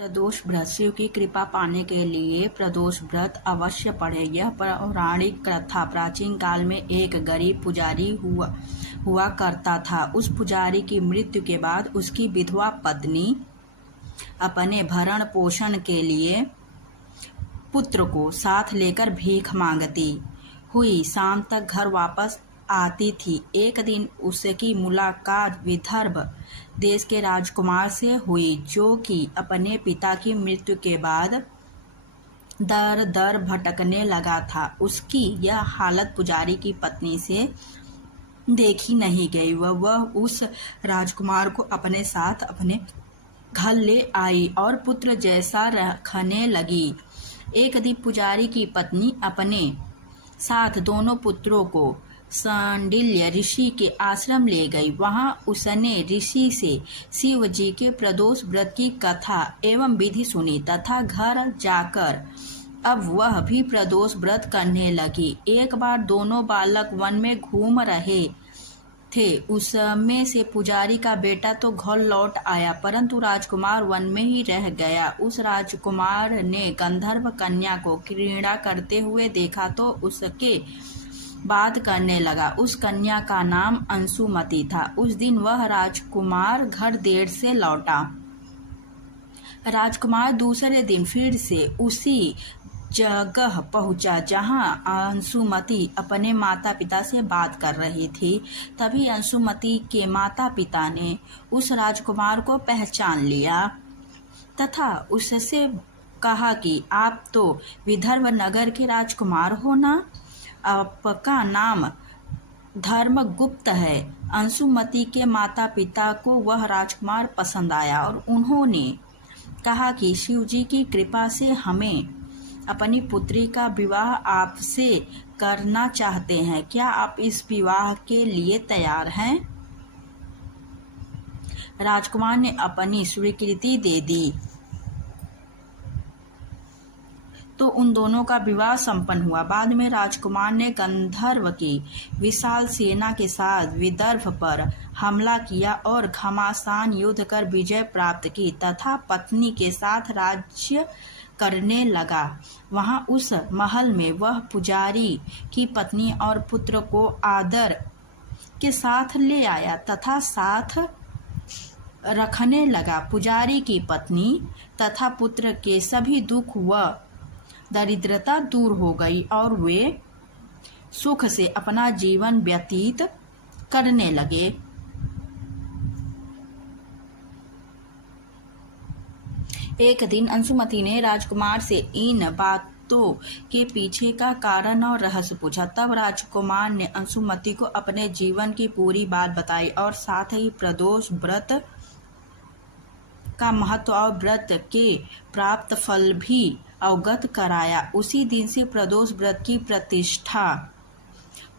प्रदोष व्रत। शिव की कृपा पाने के लिए प्रदोष व्रत अवश्य पढ़े। यह पौराणिक कथा प्राचीन काल में एक गरीब पुजारी हुआ करता था। उस पुजारी की मृत्यु के बाद उसकी विधवा पत्नी अपने भरण पोषण के लिए पुत्र को साथ लेकर भीख मांगती हुई शाम तक घर वापस आती थी। एक दिन उसकी मुलाकात विदर्भ देश के राजकुमार से हुई, जो कि अपने पिता की मृत्यु के बाद दर दर भटकने लगा था। उसकी यह हालत पुजारी की पत्नी से देखी नहीं गई। वह उस राजकुमार को अपने साथ अपने घर ले आई और पुत्र जैसा रखने लगी। एक दिन पुजारी की पत्नी अपने साथ दोनों पुत्रों को सांडिल्य ऋषि के आश्रम ले गई। वहां उसने ऋषि से शिव जी के प्रदोष व्रत की कथा एवं विधि सुनी तथा घर जाकर अब वह भी प्रदोष व्रत करने लगी। एक बार दोनों बालक वन में घूम रहे थे। उसमें से पुजारी का बेटा तो घर लौट आया, परंतु राजकुमार वन में ही रह गया। उस राजकुमार ने गंधर्व कन्या को क्रीड़ा करते हुए देखा तो उसके बात करने लगा। उस कन्या का नाम अंशुमति था। उस दिन वह राजकुमार घर देर से लौटा। राजकुमार दूसरे दिन फिर से उसी जगह पहुंचा जहां अंशुमति अपने माता पिता से बात कर रही थी। तभी अंशुमति के माता पिता ने उस राजकुमार को पहचान लिया तथा उससे कहा कि आप तो विदर्भ नगर के राजकुमार हो ना? आपका नाम धर्मगुप्त है। अंशुमति के माता पिता को वह राजकुमार पसंद आया और उन्होंने कहा कि शिव जी की कृपा से हमें अपनी पुत्री का विवाह आपसे करना चाहते हैं। क्या आप इस विवाह के लिए तैयार हैं? राजकुमार ने अपनी स्वीकृति दे दी तो उन दोनों का विवाह संपन्न हुआ। बाद में राजकुमार ने गंधर्व की विशाल सेना के साथ विदर्भ पर हमला किया और घमासान युद्ध कर विजय प्राप्त की तथा पत्नी के साथ राज्य करने लगा। वहां उस महल में वह पुजारी की पत्नी और पुत्र को आदर के साथ ले आया तथा साथ रखने लगा। पुजारी की पत्नी तथा पुत्र के सभी दुख व दरिद्रता दूर हो गई और वे सुख से अपना जीवन व्यतीत करने लगे। एक दिन अंशुमति ने राजकुमार से इन बातों के पीछे का कारण और रहस्य पूछा। तब राजकुमार ने अंशुमति को अपने जीवन की पूरी बात बताई और साथ ही प्रदोष व्रत का महत्व और व्रत के प्राप्त फल भी अवगत कराया। उसी दिन से प्रदोष व्रत की प्रतिष्ठा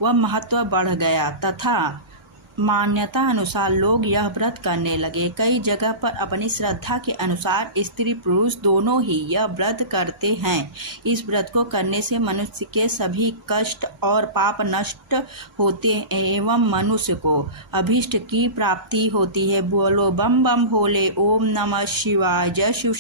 व महत्व बढ़ गया तथा मान्यता अनुसार लोग यह व्रत करने लगे। कई जगह पर अपनी श्रद्धा के अनुसार स्त्री पुरुष दोनों ही यह व्रत करते हैं। इस व्रत को करने से मनुष्य के सभी कष्ट और पाप नष्ट होते एवं मनुष्य को अभीष्ट की प्राप्ति होती है। बोलो बम बम भोले, ओम नमः शिवाय, जय शिव।